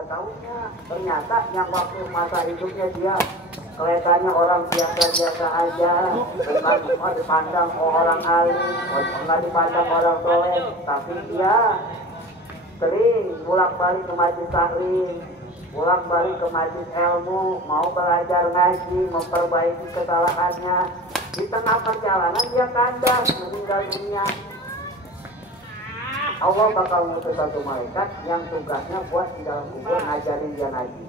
tidak tahunya. Ternyata yang waktu masa hidupnya dia kelihatannya orang biasa-biasa aja, bukan dipandang orang alim, nggak dipandang orang soleh, tapi dia sering bolak-balik ke majlis taklim, bolak-balik ke majlis ilmu, mau belajar ngaji, memperbaiki kesalahannya. Di tengah perjalanan dia kandas, meninggal dunia. Allah bakal mengutus satu malaikat yang tugasnya buat di dalam kubur ngajarin dia ngaji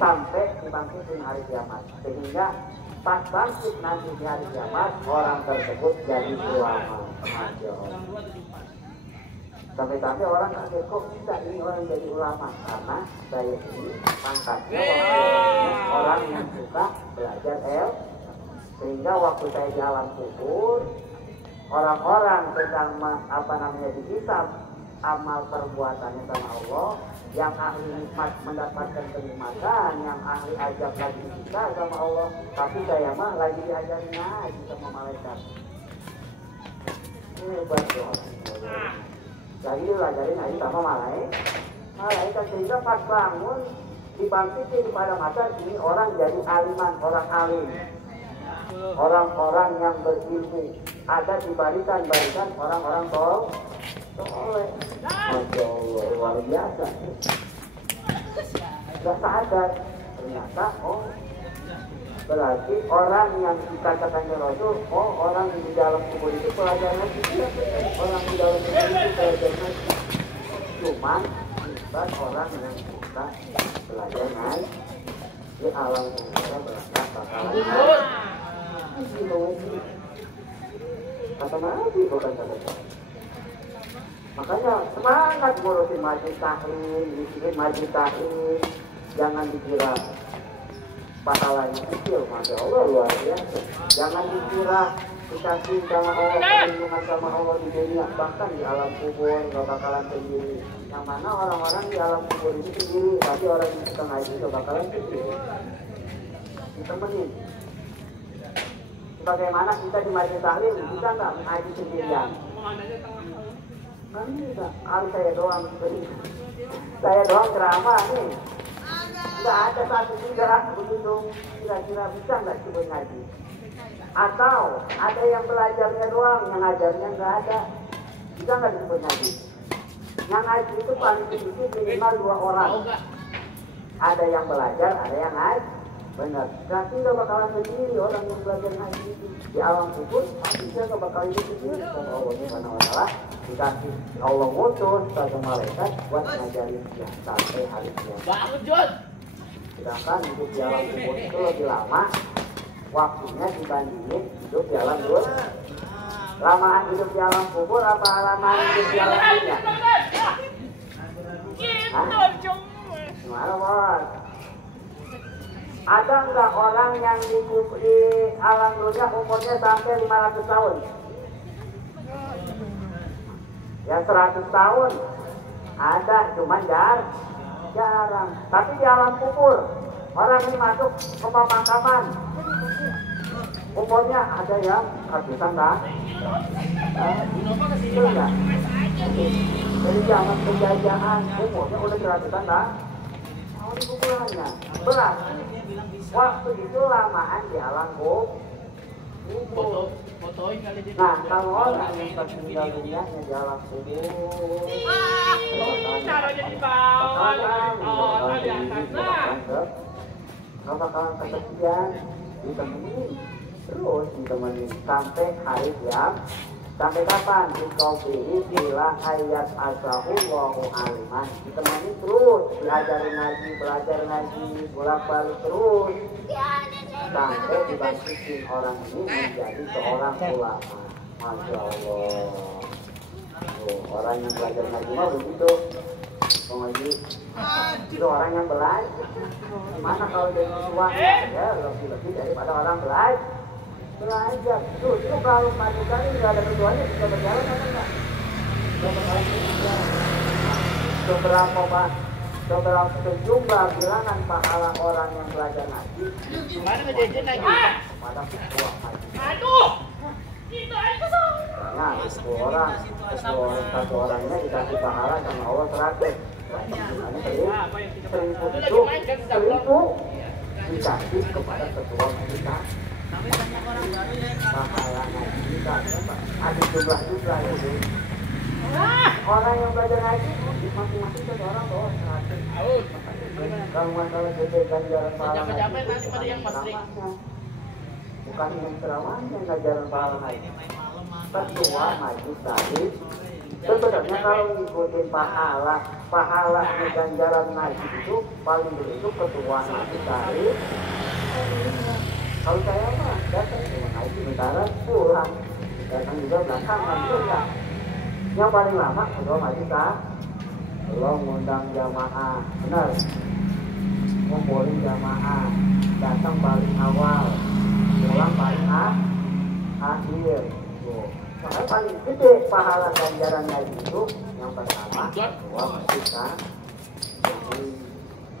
sampai dibangkitin hari kiamat. Sehingga pas bangkit nanti di hari kiamat, orang tersebut jadi ulama. Masya Allah. Sampai-sampai orang kaget, kok bisa ini orang jadi ulama? Karena saya ini pangkatnya orang yang suka belajar sehingga waktu saya di alam kubur, orang-orang sedang dihisab amal perbuatannya sama Allah, yang ahli nikmat mendapatkan kenikmatan, yang ahli ajab lagi kita sama Allah, tapi saya mah lagi diajarin ngaji sama malaikat. Ini hebat loh. Lagi diajarin ngaji sama malaikat, sehingga pas bangun dibangkitin pada masa ini orang jadi aliman, orang alim, orang-orang yang berilmu. Ada di barisan orang-orang soleh. Masya Allah, luar biasa. Gak sadar ternyata berarti orang yang dikatakannya Rasul, orang di dalam kubur itu pelajaran ngaji. Orang di dalam kubur itu pelajaran ngaji. Cuman bukan orang yang suka belajar ngaji di alam kubur belajar bakalan kata Nabi, bukan kata saya. Makanya semangat ngurusin majlis taklim, bikin majlis taklim, jangan dikira pahalanya kecil, Masya Allah luar biasa. Jangan dikira dikasih sama Allah, perlindungan sama Allah di dunia, bahkan di alam kubur gak bakalan sendiri. Yang mana orang-orang di alam kubur itu sendiri, tapi orang yang suka ngaji gak bakalan sendiri. Ditemenin. Bagaimana kita di majlis taklim bisa nggak ngaji sendirian? Kan bisa. Harus saya doang seperti saya doang ceramah nih. Nggak ada satu tidak begitu. Kira-kira bisa nggak coba ngaji? Atau ada yang belajarnya doang, yang ngajarnya nggak ada? Bisa nggak disebut ngaji? Yang ngaji itu paling sedikit minimal 2 orang. Ada yang belajar, ada yang ngaji. Benar, tapi gak bakalan sendiri orang yang belajar ngaji itu di alam kubur, pasti dia gak bakalan sendiri. Sama Allah Subhanahu wa Ta'ala dikasih Allah ngutus satu malaikat buat ngajarin dia sampai hari kiamat. Sedangkan hidup di alam kubur itu lebih lama waktunya dibandingin hidup di alam kubur. Lamaan hidup di alam kubur apa lamaan hidup di alam dunia? Gimana bos? Ada nggak orang yang di alam dunia umurnya sampai 500 tahun? Ya 100 tahun. Ada, cuman jarang. Tapi di alam kubur, orang ini masuk ke pemakaman, umurnya ada yang ratusan tahun. Itu enggak? Dari zaman penjajahan, umurnya udah ratusan tahun. Tahun di kuburannya. Berarti waktu itu lamaan di alam kubur. Nah, kalau orang yang tertinggal dunianya di alam kubur, caranya di bawah, di atas. Nggak bakalan kesepian, ditemenin terus, ditemenin sampai hari kiamat. Sampai kapan? Engkau pilih bila ayat asahullahu aliman. Ditemenin terus, diajarin ngaji, belajar ngaji, bolak-balik terus sampai dibangkitin orang ini menjadi seorang ulama. Masya Allah. Orang yang belajar ngaji mah begitu. Pengaji itu orang yang belajar. Mana kalau jadi tua ya lebih daripada orang belajar. Belajar, justru kalau maju kali nggak ada keduanya bisa berjalan apa enggak? Seberapa sejumlah bilangan pahala orang yang belajar ngaji. Mana ngejejen lagi? Pada ketua ngaji. Aduh, itu aja so. Nah, satu orangnya dikasih pahala sama Allah 100. itu 1.000 dikasih kepada ketua kita. Pahala ngaji kita ada jumlah itu. Orang yang belajar ngaji masing-masing satu orang bawa 100. Kalau masalah gede ganjaran pahala ngaji bukan yang ceramahnya ganjaran pahala ngaji. Ketua majlis tadi sebenarnya kalau ngikutin pahala ganjaran ngaji itu paling dulu itu ketua majlis tadi. Kalau saya mah datang cuma ngaji sementara pulang, datang juga belakangan juga. Yang paling lama ketua majlis lo ngundang jamaah, benar, ngumpulin jamaah, datang paling awal, pulang paling akhir. Makanya paling gede pahala ganjaran ngaji itu yang pertama ketua majlis. Jadi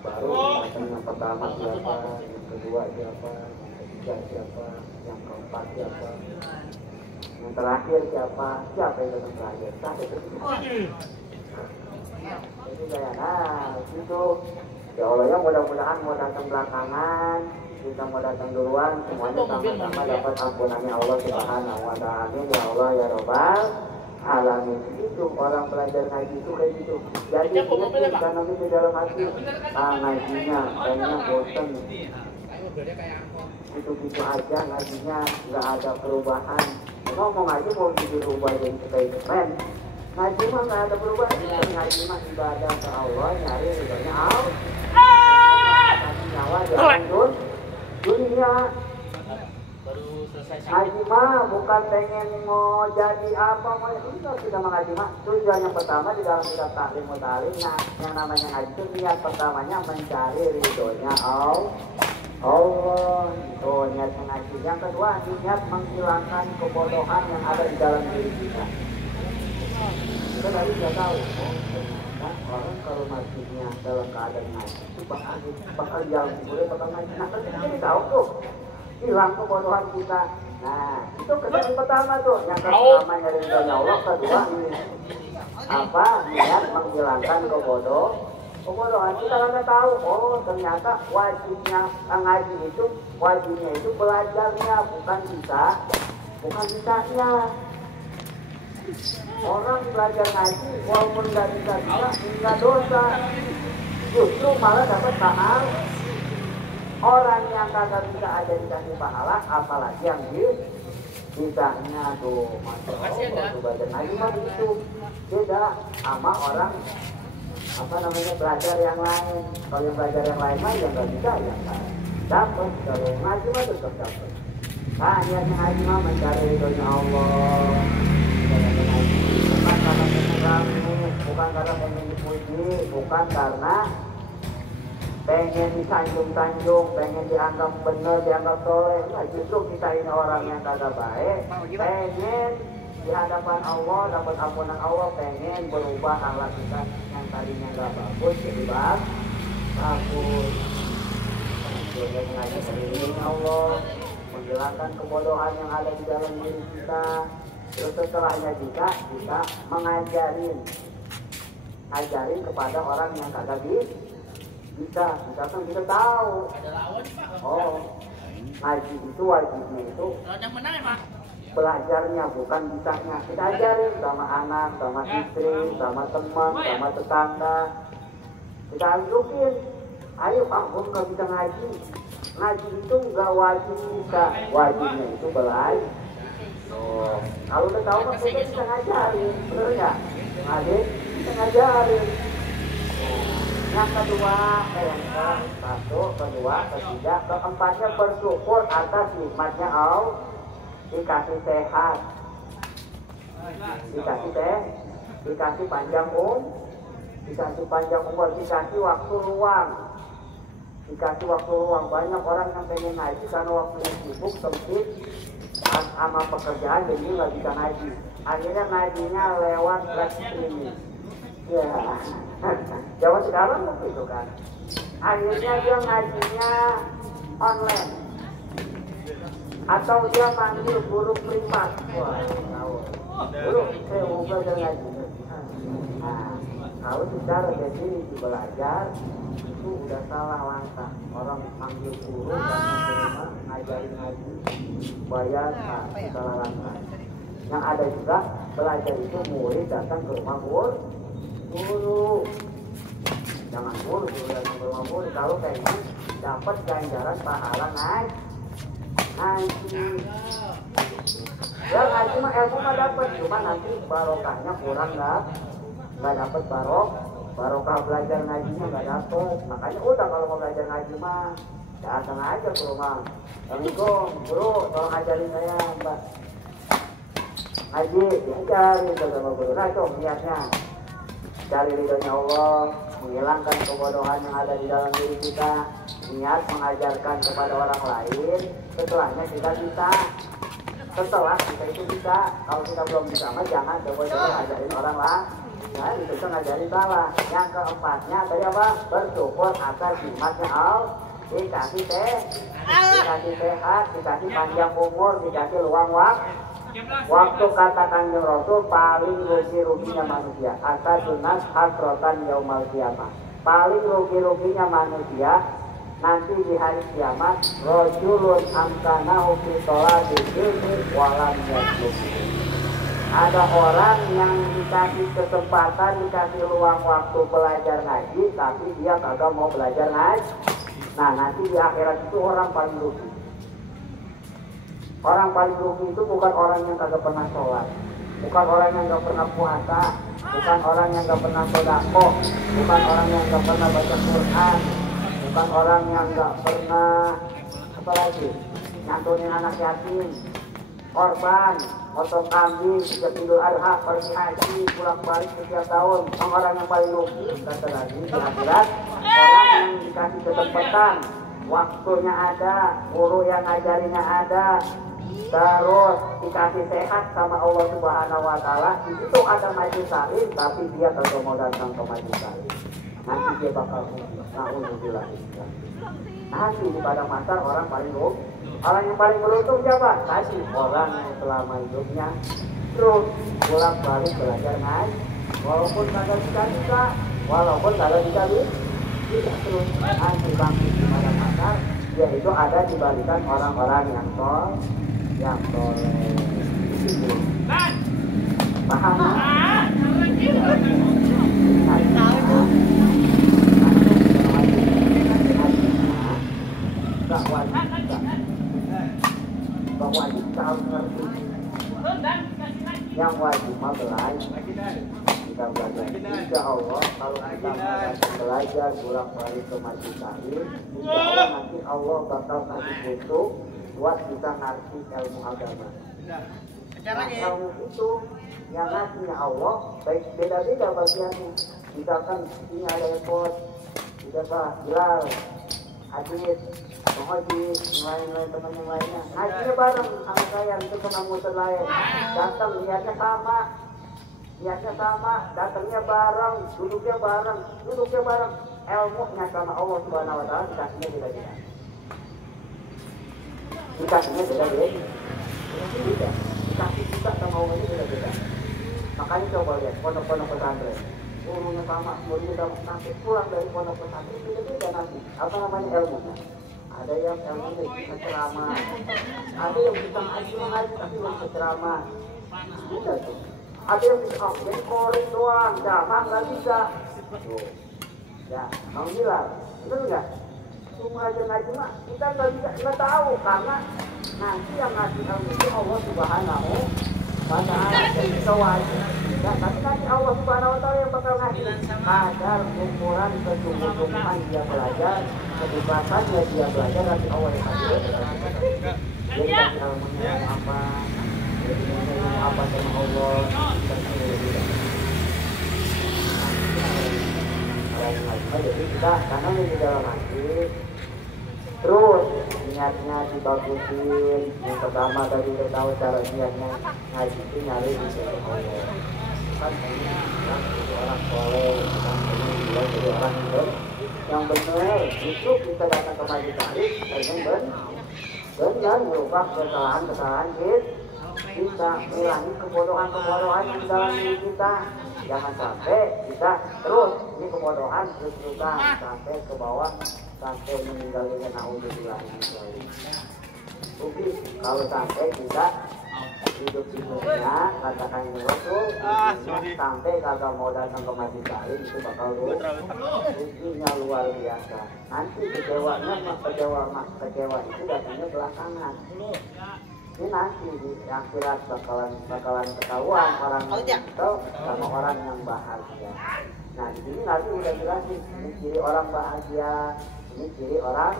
baru yang pertama siapa, yang kedua siapa, yang ketiga siapa, yang keempat siapa, yang terakhir siapa yang datang terakhir sampai ke sini. Jadi saya itu ya Allah ya mudah-mudahan mau datang belakangan, kita mau datang duluan, semuanya sama-sama dapat ampunannya Allah Subhanahu wa Ta'ala. Amin ya Allah ya Rabbal alamin. Itu orang belajar ngaji itu kayak gitu. Jadi kita nanti di dalam hati ngajinya kayaknya bosan, itu aja ngajinya, nggak ada perubahan. Ngomong aja mau dirubah jadi Spiderman, ngaji mah nggak ada perubahan. Ngaji mah ibadah ke Allah, nyari ridhonya Allah. Nyawa jalan dunia. Ngaji mah bukan pengen mau jadi apa, mau itu kita mengaji mah tujuan yang pertama di dalam kita taklim mutalimnya yang namanya ngaji itu niat pertamanya mencari ridhonya Allah. Itu niat mengaji. Yang kedua niat menghilangkan kebodohan yang ada di dalam diri kita. Kita tadi sudah tahu orang kalau masjidnya dalam keadaan ngaji itu bakal jalan boleh bakal ngaji. Nah kan kita tahu tuh hilang kebodohan kita. Nah itu kesan pertama tuh. Yang pertama nyari ridhonya Allah, kedua apa niat menghilangkan kebodohan. Kita nggak tahu, oh ternyata wajibnya ngaji itu wajibnya itu belajarnya, bukan bisanya. Orang belajar ngaji walaupun nggak bisa nggak dosa, justru malah dapat pahala. Orang yang kagak bisa aja dikasih pahala, apalagi yang bisanya tuh. Masya Allah, tuh belajar ngaji mah itu beda sama orang apa namanya belajar yang lain. Kalau yang belajar yang lain mah yang nggak bisa ya nggak dapat. Kalau ngaji mah tetap dapat. Nah niatnya ngaji mah mencari ridhonya Allah. Bukan karena pengen rame, bukan karena pengen dipuji, bukan karena pengen disanjung-sanjung, pengen dianggap benar, dianggap soleh. Nah, justru kita ini orang yang kagak baik, pengen di hadapan Allah dapat ampunan Allah, pengen berubah akhlak kita yang tadinya nggak bagus jadi bagus. Jadi mengaji sendiri Allah, menghilangkan kebodohan yang ada di dalam diri kita. Terus setelahnya juga kita ngajarin kepada orang yang kagak bisa. Misalkan kita tahu, oh ngaji itu wajibnya itu belajarnya bukan bisanya. Kita ajarin sama anak, sama istri, sama teman, sama tetangga. Kita tunjukin, ayo Pak, gue nggak bisa ngaji. Ngaji itu nggak wajib bisa, wajibnya itu belajar. Oh, kalau udah tahu kan kita bisa ngajarin, bener nggak? Ngaji bisa ngajarin. Yang kedua, satu, kedua, ketiga, keempatnya bersyukur atas nikmatnya Allah, dikasih sehat, dikasih panjang umur, dikasih waktu luang. Banyak orang yang pengen ngaji karena waktunya sibuk, sempit, sama pekerjaan jadi nggak bisa ngaji. Akhirnya ngajinya lewat live streaming. Ya, zaman sekarang begitu kan. Akhirnya dia ngajinya online, atau dia panggil guru privat. Wah, tahu. Guru, saya mau belajar ngaji. Nah, Kalau secara definisi belajar itu udah salah langkah. Orang panggil guru dan ngajarin ngaji bayar, nah, salah langkah. Yang ada juga belajar itu murid datang ke rumah guru. Jangan guru datang ke rumah guru. Kalau kayak ini dapat ganjaran pahala ngaji. Ya ngaji mah ilmu mah dapat, cuma nanti barokahnya kurang nggak dapat barokah belajar ngajinya nggak dapat. Makanya udah kalau mau belajar ngaji mah datang aja ke rumah. Assalamualaikum guru, tolong ajarin saya mbak ngaji, diajarin sama guru. Nah itu niatnya cari ridhonya Allah, menghilangkan kebodohan yang ada di dalam diri kita, niat mengajarkan kepada orang lain. Setelahnya kita bisa. Setelah kita itu bisa, kalau kita belum bisa mah jangan coba-coba ngajarin orang lah. Nah itu kan ngajarin salah. Yang keempatnya tadi apa? Bersyukur atas nikmatnya Allah. Dikasih sehat, dikasih panjang umur, dikasih luang waktu. Kata Kanjeng Rasul paling rugi-ruginya manusia. Asadunas hasrotan yaumal qiyamah. Paling rugi-ruginya manusia nanti di hari kiamat, rojulun amkanahu fi sholatil ilmi walam yasluk. Ada orang yang dikasih kesempatan, dikasih luang waktu belajar ngaji, tapi dia kagak mau belajar ngaji. Nah nanti di akhirat itu orang paling rugi. Orang paling rugi itu bukan orang yang kagak pernah sholat, bukan orang yang gak pernah puasa, bukan orang yang gak pernah sedekah, bukan orang yang gak pernah baca Quran, bukan orang yang nggak pernah apa lagi nyantunin anak yatim, korban, potong kambing, sejak Idul Adha, pergi haji, pulang balik setiap tahun. Orang yang paling rugi kata lagi di akhirat orang yang dikasih kesempatan, waktunya ada, guru yang ngajarinnya ada, terus dikasih sehat sama Allah Subhanahu Wa Taala. Itu ada majelis taklim, tapi dia kalau mau datang ke majelis taklim nanti dia bakal nanti di padang mahsyar orang paling rugi. Orang yang paling beruntung siapa? Tadi orang yang selama hidupnya terus pulang balik belajar ngaji, walaupun kagak bisa, walaupun kagak bisa tidak terus nanti bangkit di padang mahsyar. Dia itu ada di barisan orang-orang yang soleh. Paham? Wajib harus ngerti. Yang wajib mah belajar. Kita belajar. Insya Allah kalau kita belajar bolak-balik ke majelis taklim, insya Allah nanti Allah bakal kasih petunjuk buat kita ngerti ilmu agama. Nah, ilmu itu yang ngasihnya Allah baik beda-beda bagiannya. Misalkan ini ada repot, tidak Pak Bilal, Adit, Mohaji, lain-lain teman yang lainnya. Ngajinya bareng sama saya itu pengamutan lain. Datang niatnya sama, datangnya bareng, duduknya bareng. Ilmunya sama Allah Subhanahu Wa Taala dikasihnya beda-beda. Dikasihnya beda-beda. Dikasih juga sama Allah ini beda-beda. Makanya coba lihat pondok-pondok pesantren. Gurunya sama, nanti pulang dari pondok pesantren beda-beda nanti. Apa namanya ilmunya? Ada yang ilmunya bisa ceramah, ada yang bisa ngaji tapi belum bisa ceramah. Sudah tuh. Ada yang bisa jadi korek doang, damang nggak bisa. Tuh. Ya, alhamdulillah, betul nggak? Cuma aja ngaji mah kita nggak tahu karena nanti yang ngasih ilmu itu Allah Subhanahu Wa Taala. Kita wajib. Ya, tapi nanti Allah Subhanahu Wa Taala yang bakal ngasih kadar ukuran kesungguh-sungguhan dia belajar, kebebasannya dia belajar, nanti Allah yang kasih. Dia kasih ilmunya apa, ilmunya apa sama Allah. Jadi kita karena di dalam hati terus niatnya dibagusin. Yang pertama tadi kita tahu cara niatnya ngaji itu nyari di sisi Allah. Kan ini orang soleh, jadi orang yang benar. Itu kita datang ke majelis taklim dengan benar merubah kesalahan kita, hilangi kebodohan yang di dalam diri kita. jangan sampai kita terus ini kebodohan terus sampai ke bawah sampai meninggal dengan naudzubillah. Mungkin kalau sampai kita hidup di dunia katakan Rasul sampai kagak mau datang ke masjid lain itu bakal ruginya luar biasa. Nanti kecewa itu datangnya belakangan. Ini nanti di akhirat bakalan ketahuan orang yang itu sama orang yang bahagia. Nah di sini nanti udah jelasin ini ciri orang bahagia, ini ciri orang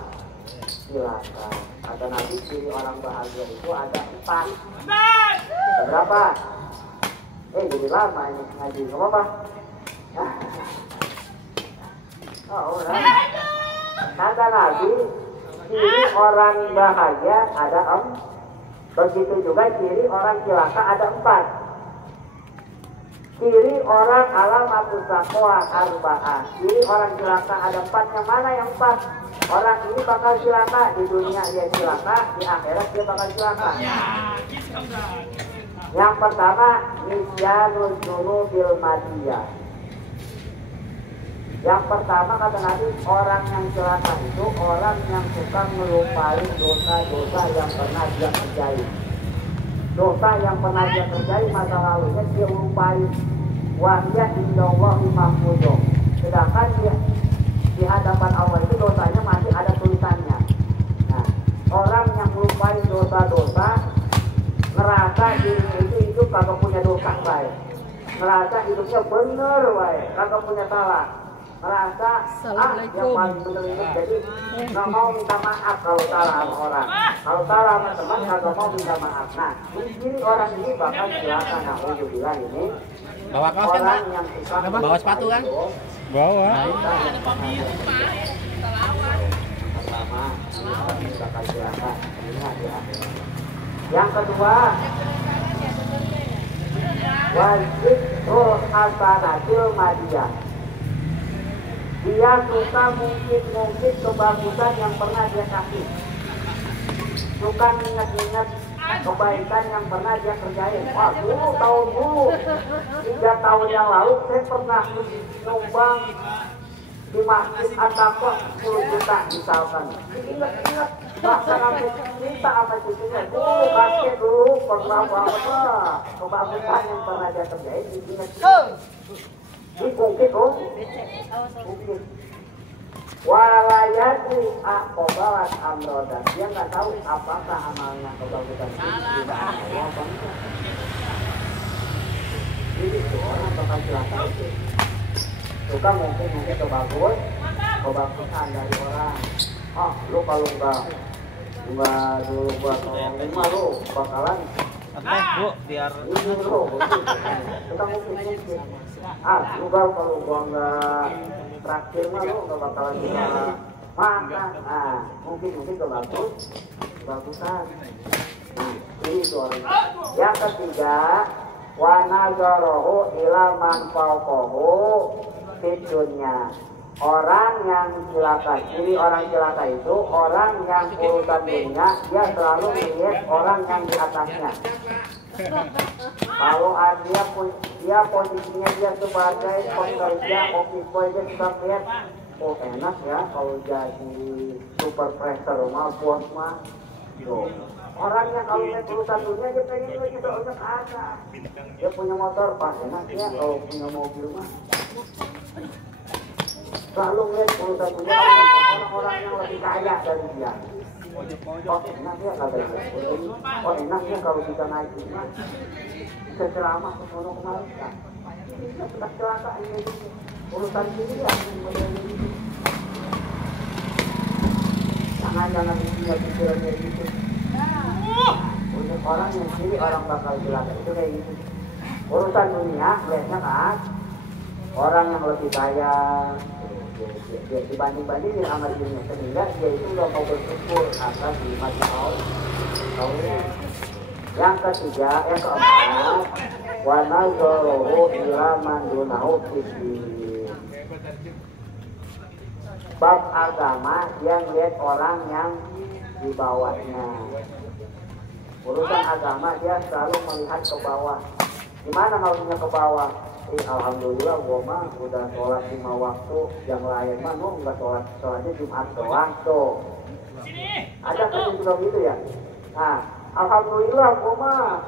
cilaka. Atau nanti ciri orang bahagia itu ada 4. Berapa? Jadi lama ini ngaji, nggak apa-apa. Oh, udah. Kata Nabi, ciri orang bahagia ada 4. Begitu juga ciri orang cilaka ada 4. Ciri orang alamatus taqwa arba'ah. Ciri orang cilaka ada 4. Yang mana yang 4? Orang ini bakal cilaka, di dunia dia cilaka, di akhirat dia bakal cilaka. Yang pertama, nisyanul junubil madiyah. Yang pertama kata Nabi, orang yang celaka itu orang yang suka melupain dosa-dosa yang pernah dia kerjain. Dosa yang pernah dia kerjain masa lalunya dia lupain. Wahya indallahi mahfudzah. Sedangkan dia di hadapan Allah itu dosanya masih ada tulisannya. Nah, orang yang melupain dosa-dosa ngerasa diri itu hidup kagak punya dosa baik. Ngerasa hidupnya bener baik, kagak punya salah. Merasa yang paling benar ini jadi nggak mau minta maaf kalau salah sama orang, kalau salah sama teman kagak mau minta maaf. Nah ini orang ini bakal silakan naudzubillah ini bawa kaos kan orang yang suka bawa sepatu kan bawa pertama bakal silakan ingat ya. Yang kedua wajib hasanatil madiyah. Dia suka mungkin kebagusan yang pernah dia kasih. Suka ingat-ingat kebaikan yang pernah dia kerjain. Wah tahun dulu 3 tahun yang lalu saya pernah nyumbang di masjid At-Taqwa 10 juta misalkan. Ingat-ingat bahkan sampai minta sama cucunya. Dulu kakek dulu pernah banget kebagusan yang pernah dia kerjain. Ingat-ingat. Dikungkit mungkin walayati akobalat amrodan. Dia nggak tahu apakah amalnya kebagusan itu tidak ada apa enggak. Jadi orang bakal celaka itu suka mungkin kebagusan dari orang. Lu kalau enggak dulu buat tolong lima lu bakalan Bu biar ini lu suka mungkin lu kalau gua nggak traktir mah lu nggak bakalan bisa makan. Mungkin kebagusan. Ini soalnya. Yang ketiga, wa nazarahu ila man fawqahu fid dunya. Orang yang celaka, ciri orang celaka itu orang yang urusan dunia dia selalu melihat orang yang di atasnya. Kalau dia posisinya dia sebagai pekerja office boy, dia suka lihat, oh enak ya kalau jadi supervisor mah bos mah. Orang yang kalau lihat urusan dunia dia pengen lagi soalnya ada. Dia punya motor pas enak ya, kalau punya mobil mah. Selalu lihat urusan dunia orang-orang yang lebih kaya dari dia. Oh enaknya katanya. Oh enaknya kalau bisa naik rumah, bisa ceramah ke sono kemari. Bisa sudah celaka ini urusan ini ya. Jangan punya pikiran kayak gitu. Untuk orang yang sendiri orang bakal celaka itu kayak gitu. Urusan dunia lihatnya kan orang yang lebih kaya. Dia dibanding-bandingin sama dunia sehingga dia itu nggak mau bersyukur atas nikmat Allah. Yang ketiga, yang keempat, wa nazarahu ila man dunahu fiddin. Bab agama yang lihat orang yang di bawahnya. Urusan agama dia selalu melihat ke bawah. Gimana maunya ke bawah? alhamdulillah gua mah udah sholat 5 waktu, yang lain mah gua nggak sholatnya Jumat doang tuh. Ada kan juga gitu ya. Nah, alhamdulillah gua mah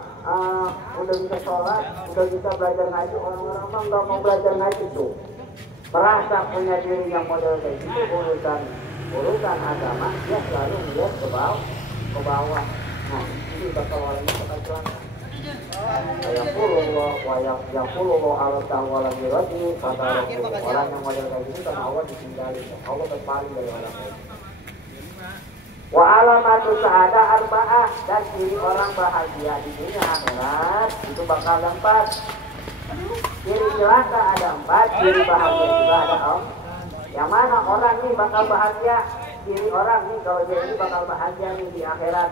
udah bisa sholat, udah bisa belajar ngaji. Orang-orang mah nggak mau belajar ngaji tuh, merasa punya diri yang model kayak gitu. Urusan agama dia selalu melihat ke bawah. Nah, ini bakal orangnya bakal celaka. Yang puluh Allah Ta'ala mirati, kata orang yang model kayak gitu karena Allah ditinggalin, Allah terpaling dari orang lain. Wa alamatu sa'ada arba'ah, dan ciri orang bahagia di dunia akhirat itu bakal 4. Ciri celaka ada 4, ciri bahagia juga ada 4. Yang mana orang ini bakal bahagia? Ciri orang nih kalau dia ini bakal bahagia nih di akhirat.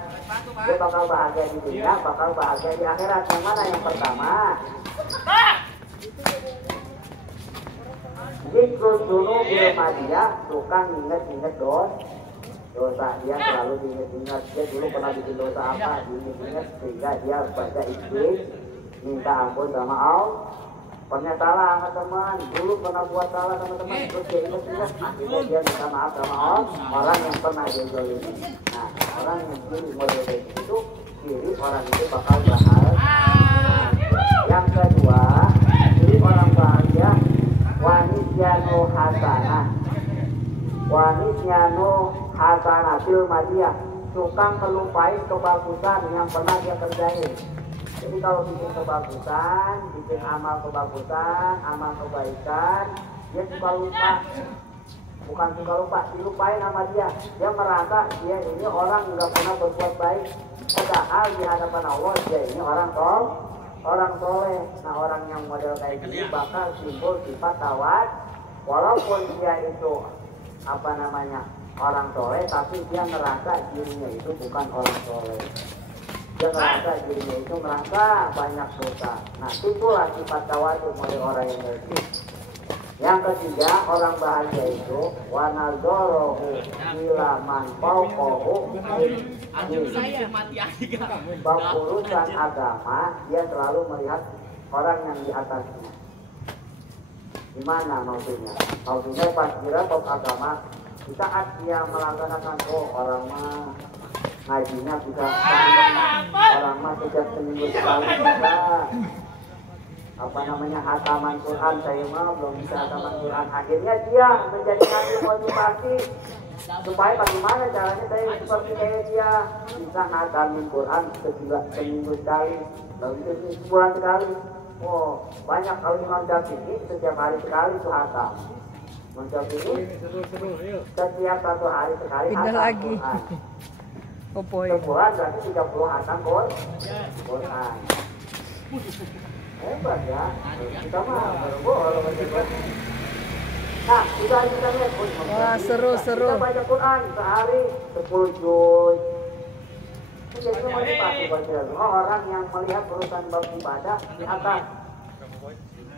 Dia bakal bahagia di dunia, bakal bahagia di akhirat. Yang mana yang pertama? Zikrul dulu bilmadiyah, tukang inget-inget dosa. Dia selalu diinget-inget. Dia dulu pernah bikin dosa apa, diinget-inget sehingga dia baca istighfar, minta ampun sama Allah. Pernah salah sama teman, dulu pernah buat salah sama teman, terus dia ingat-ingat, akhirnya dia minta maaf sama orang yang pernah dia zalimi. Nah, orang yang ciri model kayak itu, ciri orang itu bakal bahagia. Yang kedua, ciri orang bahagia, wanisyanu hasanah. Wanisyanu hasanatil madiyah, tukang melupain kebagusan yang pernah dia kerjain. Jadi kalau bikin kebagusan, bikin amal kebagusan, amal kebaikan, dia suka lupa. Bukan suka lupa, dilupain sama dia. Dia merasa dia ini orang nggak pernah berbuat baik. Padahal di hadapan Allah dia ini orang soleh. Nah, orang yang model kayak gini bakal timbul sifat tawad. Walaupun dia itu orang soleh, tapi dia merasa dirinya itu bukan orang soleh. Dia merasa dirinya itu merasa banyak dosa. Nah, itulah sifat tawadu oleh orang yang bersih. Yang ketiga, orang bahagia itu wanazorohu ila man fauqahu. Bab urusan agama, dia selalu melihat orang yang di atasnya. Gimana maksudnya? Maksudnya pas kira bab agama, di saat dia melaksanakan orang mah ngajinya bisa orang mah sejak seminggu sekali bisa hataman Quran. Saya mah belum bisa hataman Quran. Akhirnya dia menjadi nabi motivasi supaya bagaimana caranya saya seperti kayak dia bisa hatamin Quran seminggu sekali, lalu itu sebulan sekali. Oh, banyak kalau Imam Syafi'i setiap hari sekali itu hatam. Imam Syafi'i setiap 1 hari sekali hatam Quran. Sebulan berarti 30 hatam Quran. Hebat ya. Kita mah baru Nah, kita lihat. Wah, seru. Kita baca Quran sehari 10 juz. Jadi motivasi buat semua orang yang melihat urusan bab ibadah di atas.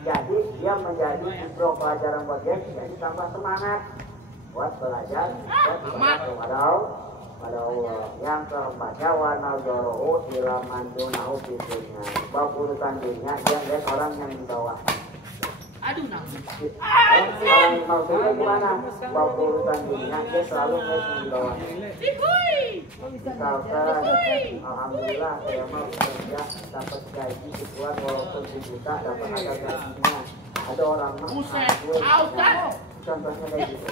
Jadi dia menjadi intro pelajaran buat dia, jadi tambah semangat buat belajar, buat ibadah kepada Allah. Yang keempatnya wanazorohu ila man dunahu fid dunya. Bab urusan dunia dia lihat orang yang di bawah. Orang maksudnya gimana? Bab urusan dunia dia selalu lihat yang di bawah. Misalkan, alhamdulillah saya mau bekerja dapat gaji sebulan walaupun 1 juta dapat ada gajinya. Ada orang mah contohnya kayak gitu.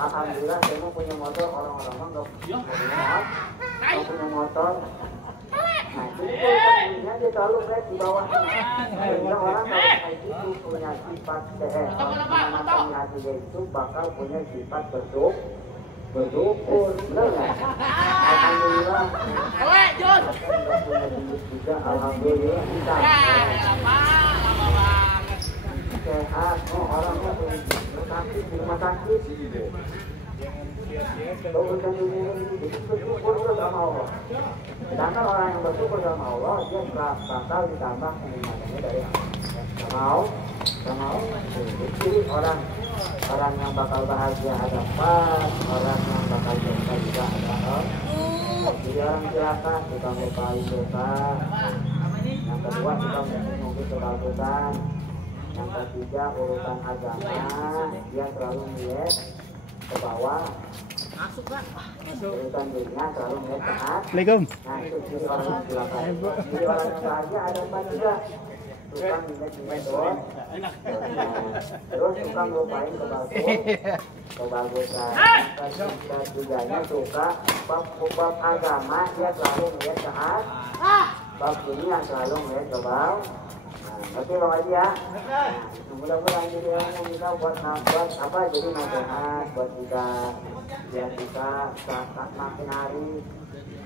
Alhamdulillah saya mau punya motor, orang-orang mah nggak punya motor. Nah itu kan dia selalu lihat di bawah. Sehingga orang kalau kayak gitu punya sifat menanamkan di hati dia itu bakal punya sifat bersyukur, benar nggak? Alhamdulillah. Nggak punya duit juga, alhamdulillah kita. Sehat, orangnya sakit di rumah sakit. Urusan dunia ini bersyukur sama Allah. Sedangkan orang yang bersyukur sama Allah, dia bakal ditambah kenikmatannya dari Allah. Sama Allah. Jadi orang yang bakal bahagia ada 4, orang yang bakal dosa juga ada 4. Jadi orang celaka suka melupain dosa. Yang kedua suka mungkin kebagusan. Yang ketiga urusan agama, dia selalu melihat ke bawah. Urusan dunia selalu melihat ke atas. Assalamualaikum. Nah itu ciri orang yang silakan. Ciri orang yang bahagia ada empat juga. Suka minta doang. Terus suka ngelupain kebagusan. Ketiganya suka bab agama dia selalu melihat ke atas. Bab dunia selalu melihat ke bawah. Oke Bang Haji ya. Mudah-mudahan jadi orang yang kita buat apa jadi nasihat buat kita biar kita makin hari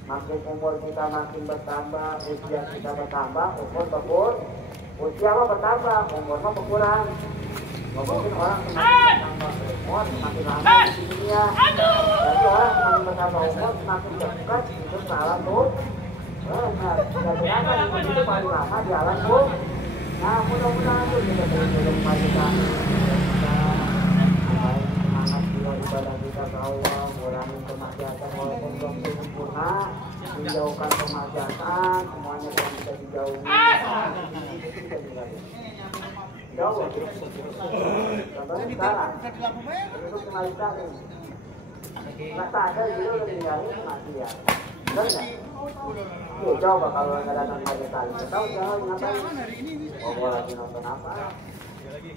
makin umur kita makin bertambah, usia kita bertambah, usia mah bertambah, umur mah berkurang. Mungkin orang semakin umur semakin lama di dunia. Jadi orang semakin bertambah umur semakin dekat itu salah tuh. Nah, jadi itu paling lama di alam tuh. Nah, mudah-mudahan itu kita terus kita semangat jiwa ibadah kita ke Allah, mengurangi kemaksiatan walaupun belum sempurna, menjauhkan kemaksiatan, semuanya yang bisa dijauhi. Jauh. Contohnya sekarang, untuk kemaksiatan ini, nggak sadar gitu udah tinggalin kemaksiatan. Benar nggak? Oke, coba kalau nggak datang lagi kali, tahu jangan ngapain? Gua lagi nonton apa?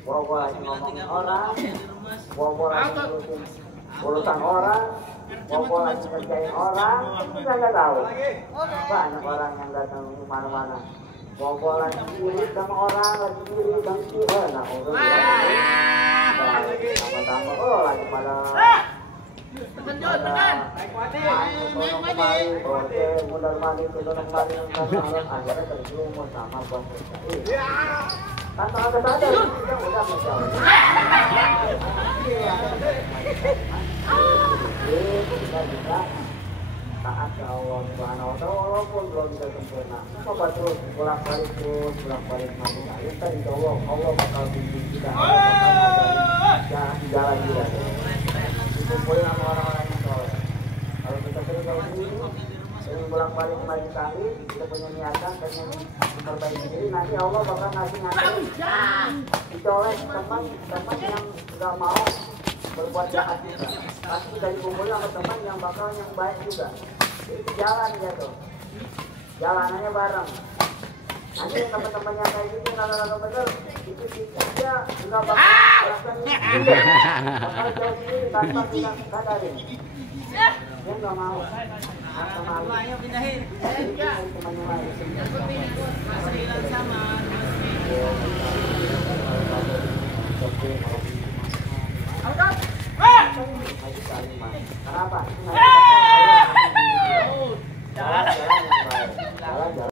Gua lagi ngomongin orang, gua lagi ngurusin urusan orang, gua lagi kerjain orang, kita nggak tahu. Banyak orang yang datang ke mana-mana. Gua lagi iri sama orang, lagi iri sama si, nah udah. Tambah-tambah, lagi pada. Akhirnya terjerumus sama bos tanpa ada sadar kita udah menjauh. Kita bisa taat ke Allah Subhanahu wa taala walaupun belum bisa sempurna. Coba terus bolak-balik maju. Kita insya Allah bakal bimbing kita jalan dia. Kumpulin sama orang-orang yang soleh. Kalau kita sering kayak gini, sering bolak-balik maju kali, kita punya niatan pengen memperbaiki diri, nanti Allah bakal ngasih dicolek teman yang nggak mau berbuat jahat juga. Pasti kita dikumpulin sama teman yang bakal yang baik juga. Jadi jalan gitu, jalanannya bareng. Nanti teman-teman yang kayak gini rada-rada bener, itu dia nggak bakal rasanya bakal jauh sendiri tanpa kita sadarin. Dia nggak mau. Semuanya pindahin. Temannya lain. Sama. Kenapa?